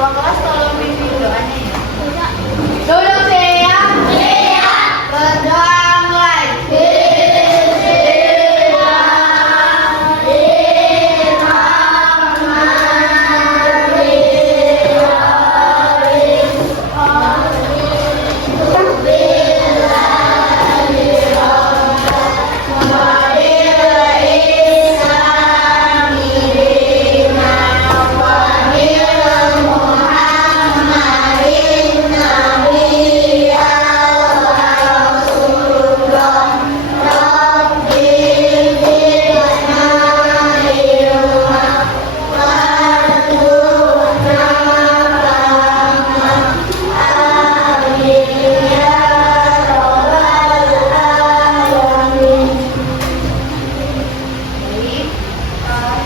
Ketua kelas tolong pimpin doanya ya. Duduk siap. Berdoa mulai.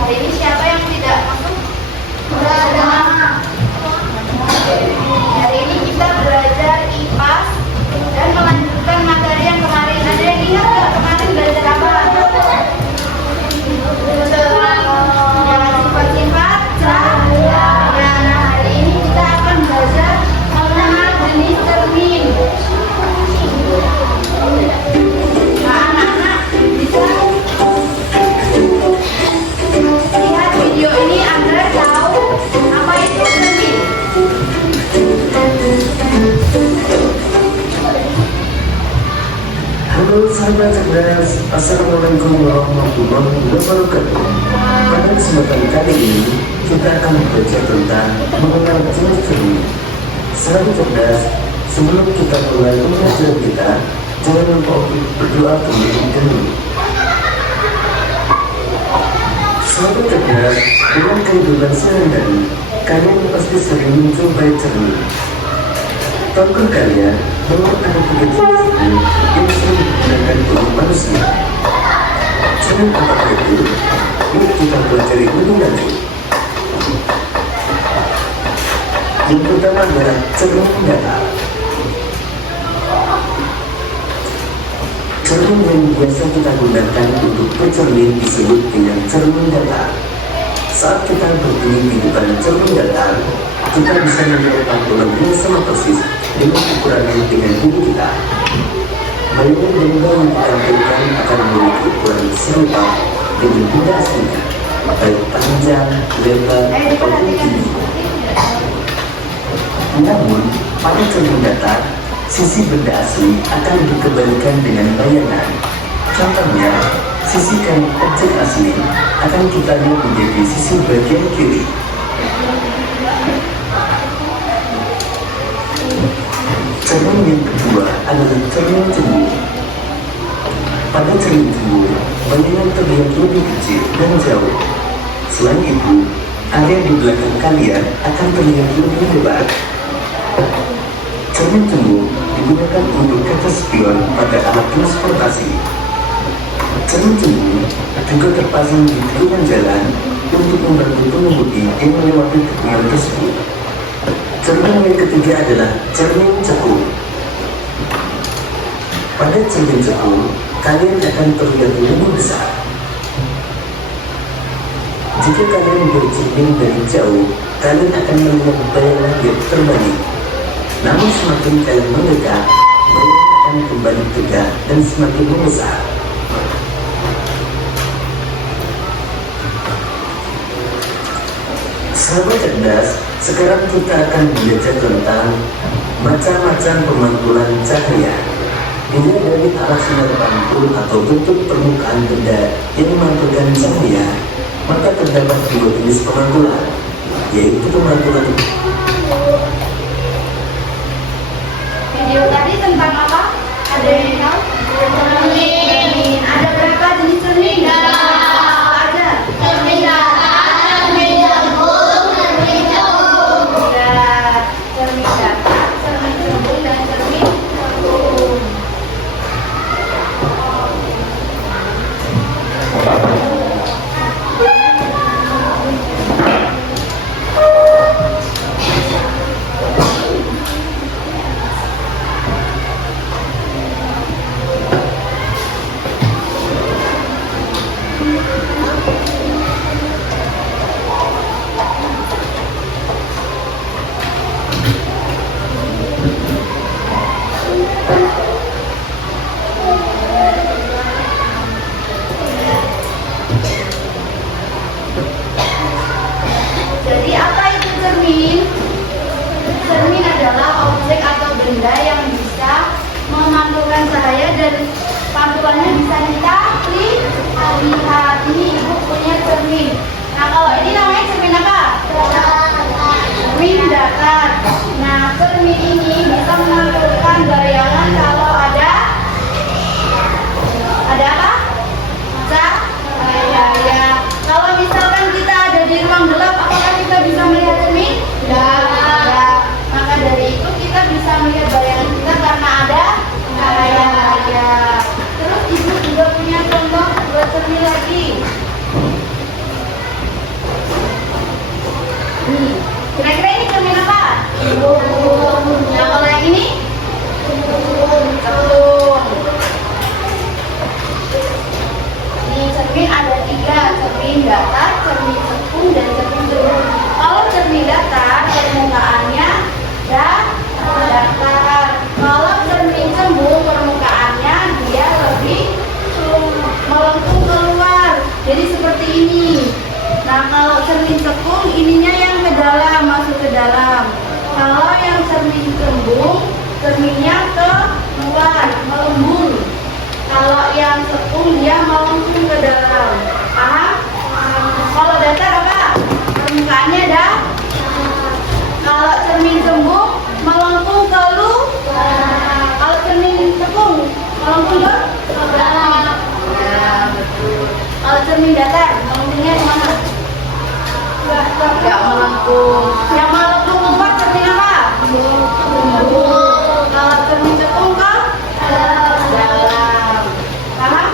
Hari ini siapa yang tidak masuk? Hari ini kita belajar IPAS dan melanjutkan materi yang kemarin. Ada yang ingat nggak kemarin belajar apa? Sifat-sifat cahaya. Nah, hari ini kita akan belajar mengenal jenis cermin. Nah, anak-anak bisa lihat video ini, Anda tahu apa itu cermin? Halo sahabat cerdas, Assalamualaikum warahmatullahi wabarakatuh. Pada kesempatan kali ini kita akan belajar tentang mengenal jenis cermin. Sahabat cerdas, sebelum kita mulai pembelajaran kita, jangan lupa untuk berdoa terlebih dahulu. Sahabat cerdas, dengan kehidupan sehari-hari, kalian pasti sering menjumpai cermin. Tahukah kalian bahwa ada 3 jenis cermin yang sering digunakan oleh manusia? Cermin apakah itu? Yuk kita pelajari lebih lanjut. Yang pertama adalah cermin datar. Cermin yang biasa kita gunakan untuk bercermin disebut dengan cermin datar. Saat kita berdiri di depan cermin datar, kita bisa melihat tampilan yang sama persis dengan ukuran yang dengan tubuh kita. Bayangan benda yang ditampilkan akan memiliki ukuran serupa dengan benda aslinya, baik panjang, lebar, ataupun tinggi. Namun, pada cermin datar, sisi benda asli akan dikembalikan dengan bayangan. Contohnya, sisi kanan objek asli akan kita lihat menjadi sisi bagian kiri. Cermin yang kedua adalah cermin cembung. Pada cermin cembung, bayangan terlihat lebih kecil dan jauh. Selain itu, area di belakang kalian akan terlihat lebih lebar. Cermin cembung digunakan untuk kaca spion pada alat transportasi. Cermin cembung juga terpasang di tikungan jalan untuk membantu pengemudi yang melewati tikungan tersebut. Cermin yang ketiga adalah cermin cekung. Pada cermin cekung, kalian akan terlihat lebih besar. Jika kalian bercermin dari jauh, kalian akan melihat bayangan yang terbalik. Namun semakin kalian mendekat, bayangan akan kembali tegak dan semakin membesar. Sahabat cerdas, sekarang kita akan belajar tentang macam-macam pemantulan cahaya. Dilihat dari arah sinar pantul atau bentuk permukaan benda yang memantulkan cahaya, maka terdapat 2 jenis pemantulan, yaitu pemantulan. Video tadi tentang apa? Ada yang tahu? Cermin. Ada berapa jenis cermin? Ada. Cermin datar, cermin cembung, cermin cekung. Cermin datar, cermin cembung, dan cermin cekung. cermin, cermin adalah objek atau benda yang bisa memantulkan cahaya dan pantulannya bisa kita lihat. Ini ibu punya cermin. Nah, kalau ini namanya cermin apa? Cermin datar. Nah, cermin ini bisa memantulkan bayangan kalau ada apa? Cahaya. Kalau misalkan kita ada di ruang gelap, apakah kita bisa melihat cermin? Tidak. Maka dari itu kita bisa melihat bayangan kita karena ada cahaya. Terus ibu juga punya contoh buat cermin lagi. Nih, kira-kira ini cermin apa? Nah, kalau yang ini? Telung. Di cermin ada 3, cermin datar, cermin cekung, dan cermin cembung. Kalau cermin datar, permukaannya datar. Kalau cermin cembung, permukaannya dia lebih melengkung keluar. Jadi seperti ini. Nah, kalau cermin cekung, ininya yang ke dalam, masuk ke dalam. Kalau yang cermin cembung, cerminnya ke luar, melembung. Kalau yang cekung dia melengkung ke dalam. Paham? Kalau datar apa? Permukaannya kalau cermin cembung melengkung ke luar. Kalau cermin cekung melengkung ke dalam. Ya, betul. Kalau cermin datar melengkungnya kemana? Enggak melengkung. Yang melengkung keluar cermin apa? Kalau cermin cekung ke dalam. Paham?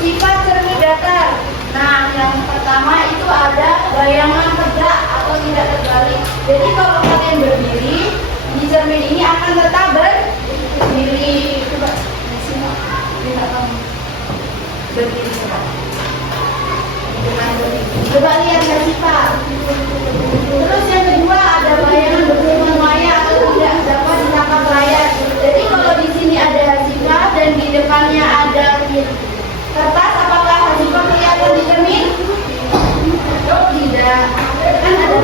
Sifat cermin datar. Nah, yang pertama itu ada bayangan tegak atau tidak terbalik. Jadi kalau kalian berdiri di cermin ini akan tetap berdiri. Coba lihat kamu berdiri coba. Coba lihat ya sifat. Terus yang kedua ada bayangan berhubungan maya atau tidak dapat ditangkap layar. Jadi kalau di sini ada sifat dan di depannya ada kertas, apakah sifat kelihatan di cermin? Oh, tidak. Kan ada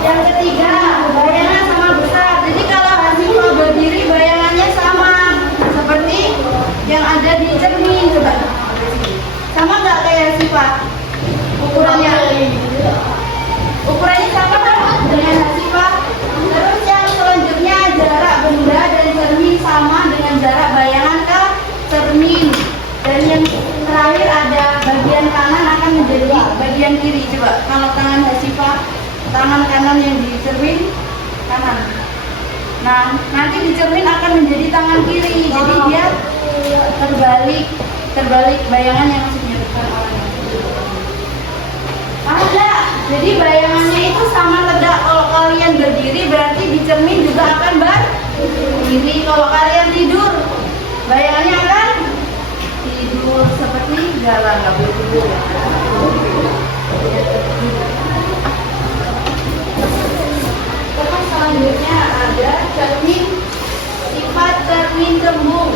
yang ketiga, bayangan sama besar. Jadi kalau Hasifah berdiri bayangannya sama seperti yang ada di cermin. Coba. Sama nggak kayak Hasifah? Ukurannya sama kan dengan Hasifah? Terus yang selanjutnya jarak benda dan cermin sama dengan jarak bayangan ke cermin. Dan yang terakhir ada bagian kanan akan menjadi bagian kiri. Coba kalau tangan Hasifah, tangan kanan yang di cermin kanan. Nah, nanti di cermin akan menjadi tangan kiri. Jadi dia terbalik bayangan yang menyebutkan orang yang ada. Jadi bayangannya itu sama tegak. Kalau kalian berdiri berarti di cermin juga akan berdiri. Kalau kalian tidur, bayangannya akan tidur seperti jalan, nggak boleh tidur ya. Terus selanjutnya ada cermin, sifat cermin cembung.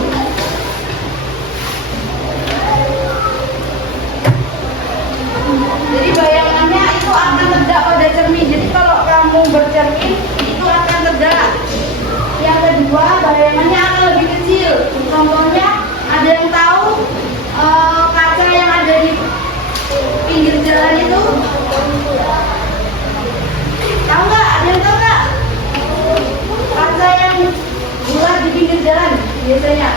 Jadi bayangannya itu akan tegak pada cermin. Jadi kalau kamu bercermin itu akan tegak. Yang kedua, bayangannya akan lebih kecil. Contohnya ada yang tahu kaca yang ada di pinggir jalan itu? Tahu nggak? Ada yang tahu nggak? Kaca yang bulat di pinggir jalan biasanya.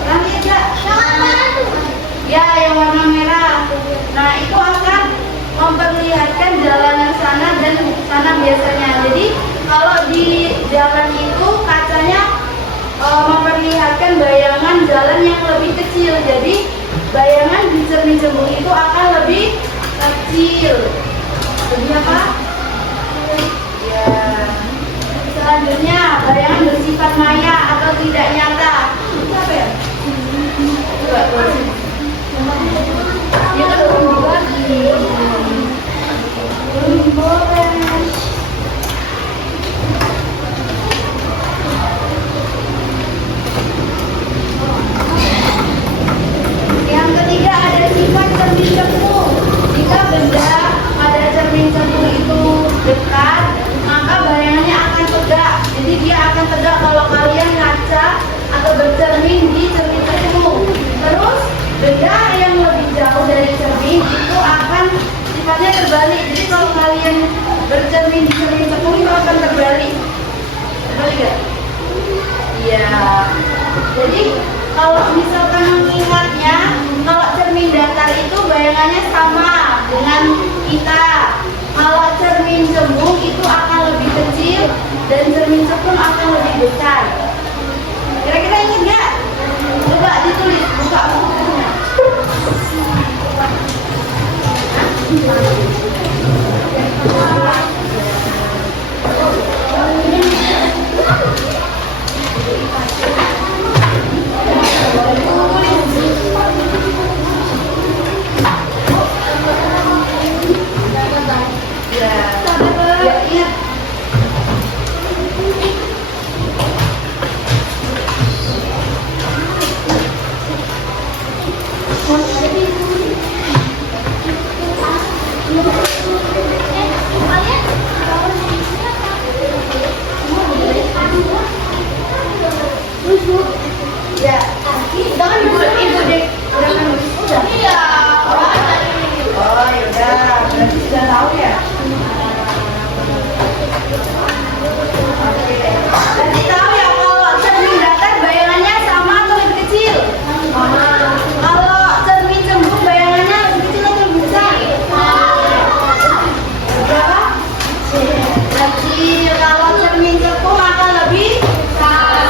Pernah lihat nggak? Ya, yang warna merah. Nah, itu akan memperlihatkan jalan yang sana dan sana biasanya. Jadi kalau di jalan itu kacanya memperlihatkan bayangan jalan yang lebih kecil. Jadi bayangan di cermin cembung itu akan lebih kecil. Lebih apa? Ya. Selanjutnya bayangan bersifat maya atau tidak nyata. Itu apa ya? Coba tulis. Dia kan belum dibagi. Belum boleh. Iya. Jadi kalau misalkan mengingatnya, kalau cermin datar itu bayangannya sama dengan kita. Kalau cermin cembung itu akan lebih kecil dan cermin cekung akan lebih besar. Kira-kira ingat nggak? Coba ditulis, buka bukunya. Ya, ingat. Ya, jangan ibu dek, jangan udah. Iya. Oh yaudah, berarti sudah tahu ya. Oke. Berarti tahu ya kalau cermin datar bayangannya sama atau lebih kecil? Sama. Kalau cermin cembung bayangannya lebih kecil atau lebih besar? Berapa? Kecil. Kalau cermin cekung akan lebih besar.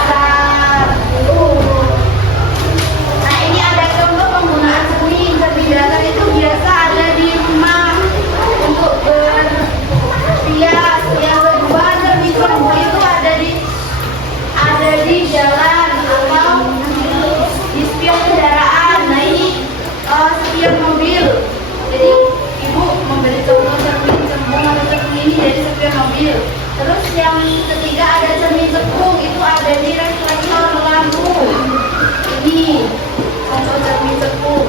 Nah ini ada contoh penggunaan cermin datar itu biasa ada di rumah untuk berhias. Yang kedua cermin cembung itu ada di jalan atau di spion kendaraan. Nah ini spion mobil. Jadi ibu memberi contoh cermin cembung atau cermin ini dari spion mobil. Terus yang ketiga ada cermin cekung, itu ada di reflektor lampu. Ini contoh cermin cekung.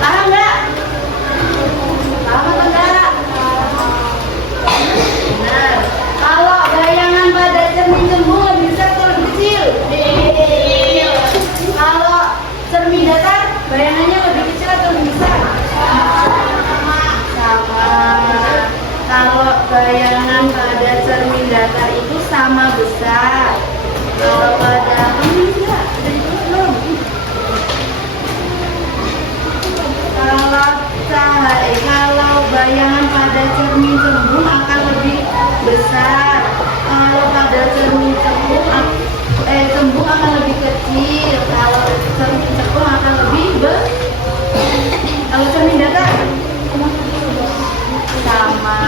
Paham nggak? Paham atau enggak? Benar. Kalau bayangan pada cermin cembung lebih besar atau lebih kecil? Kalau cermin datar bayangannya lebih kecil atau lebih besar? Sama. Kalau bayangan pada cermin datar itu sama besar. Kalau pada kalau bayangan pada cermin cembung akan lebih besar. Kalau pada cermin cembung akan lebih kecil. Kalau cermin cekung akan lebih kalau cermin datar sama.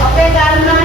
Oke, karena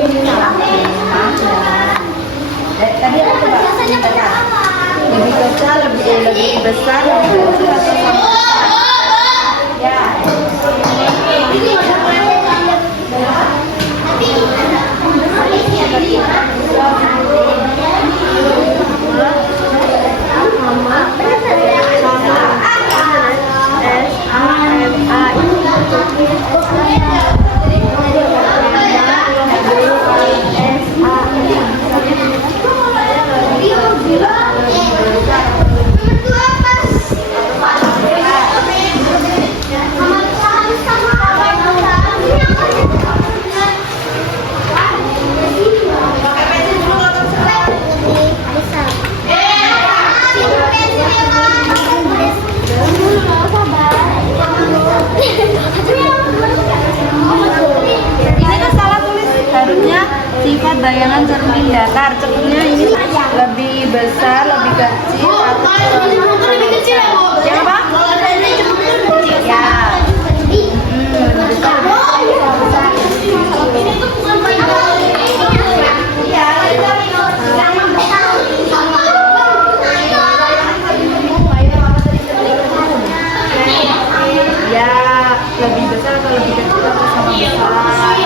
Tadi apa coba? Lebih besar, lebih besar, lebih kecil atau sama? Ya. Ini kan salah tulis, harusnya sifat bayangan cermin datar. Cerminnya ini lebih besar, lebih kecil atau lebih kecil ya, Bu? Ya, Pak? Ya. Lebih besar. Ya, lebih besar atau lebih kecil atau sama besar?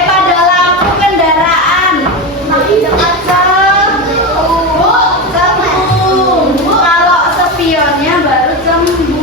Pada lampu kendaraan. Cembung. Kalau spionnya baru cembung.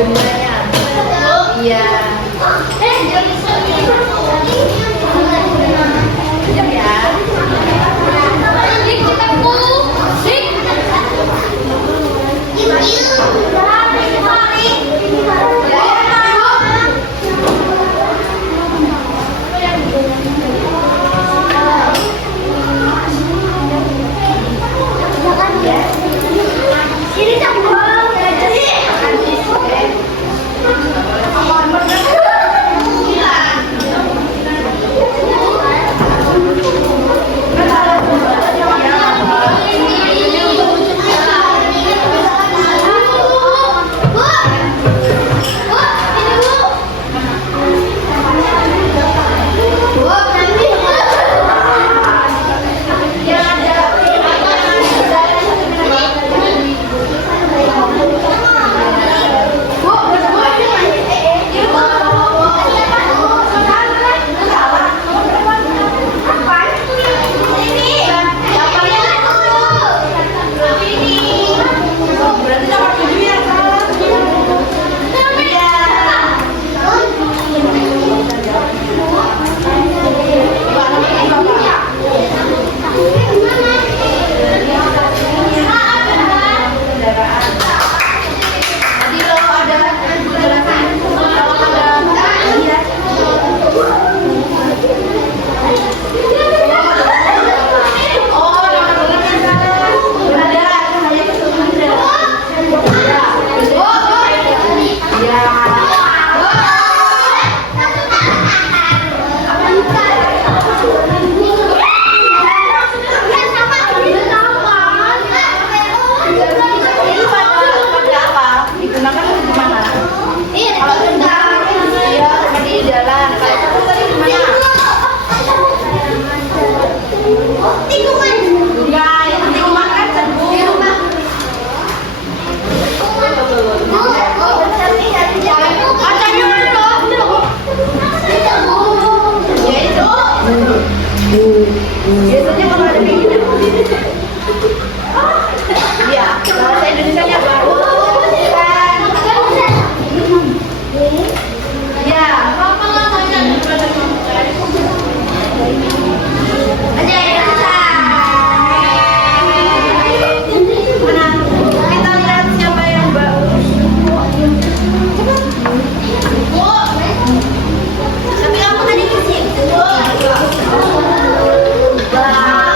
bendanya. Iya. Siap ya. Biasanya kalau ada kayak gini. Iya, bahasa Indonesianya apa? Iya. Aja ya. Mana? Kita lihat siapa yang bagus. Tapi kamu tadi kesini. Wah.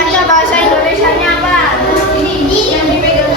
Kaca bahasa Indonesianya apa? Ini yang dipegang.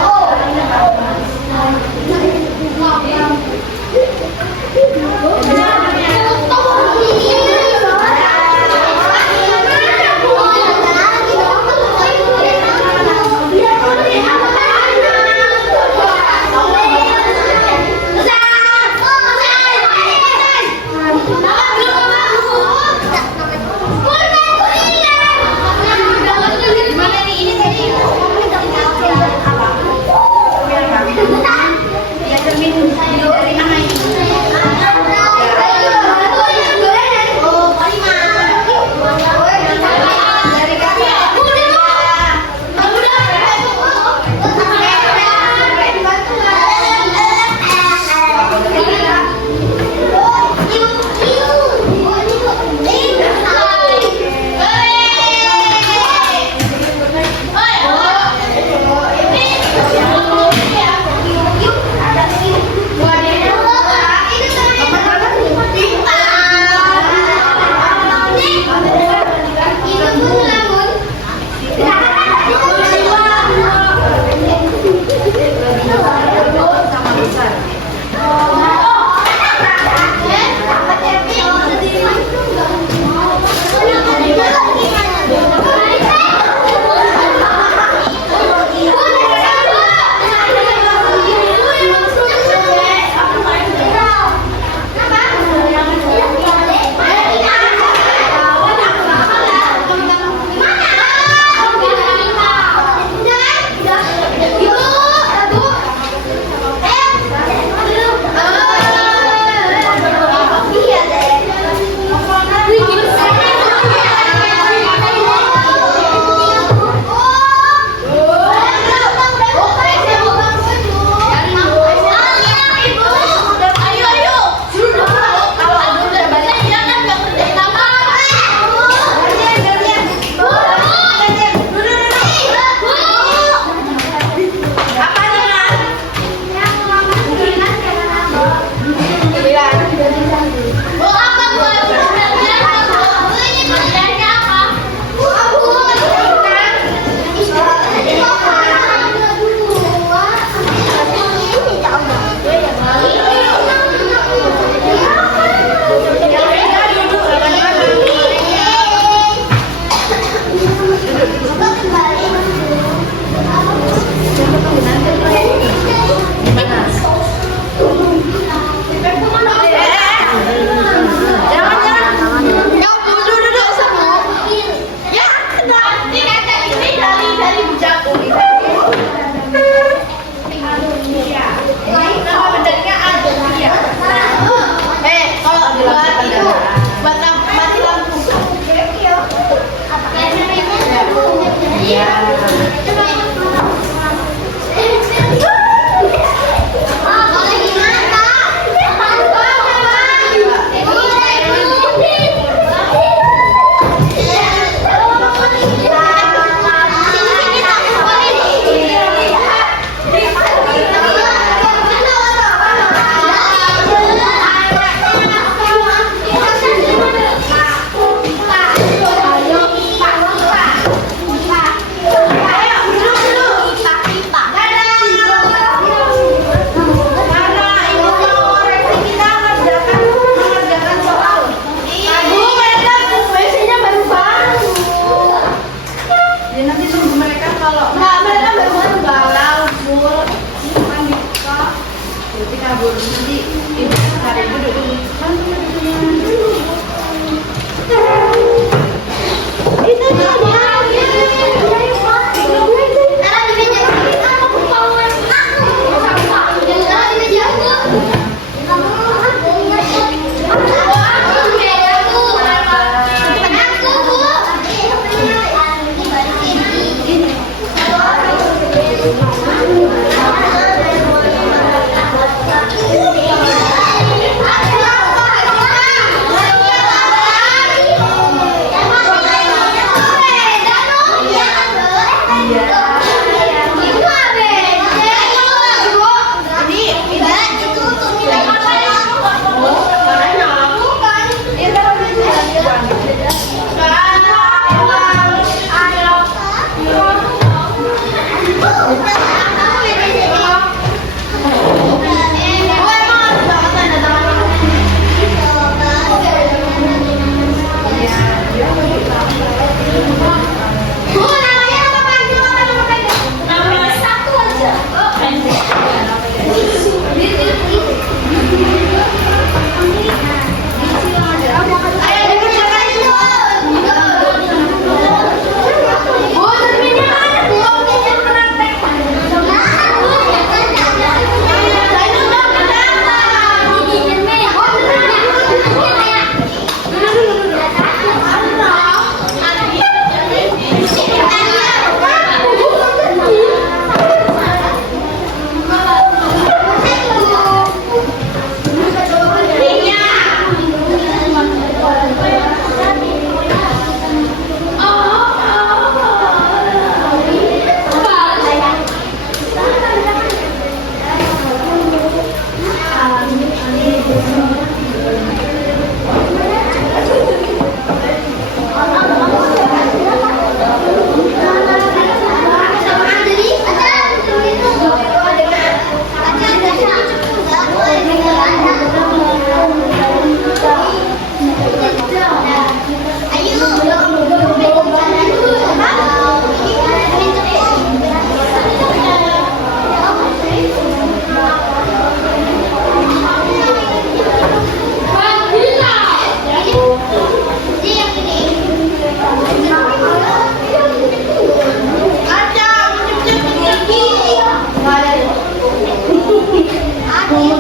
Ya,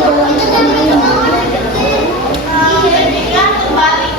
terbalik.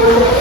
Thank you.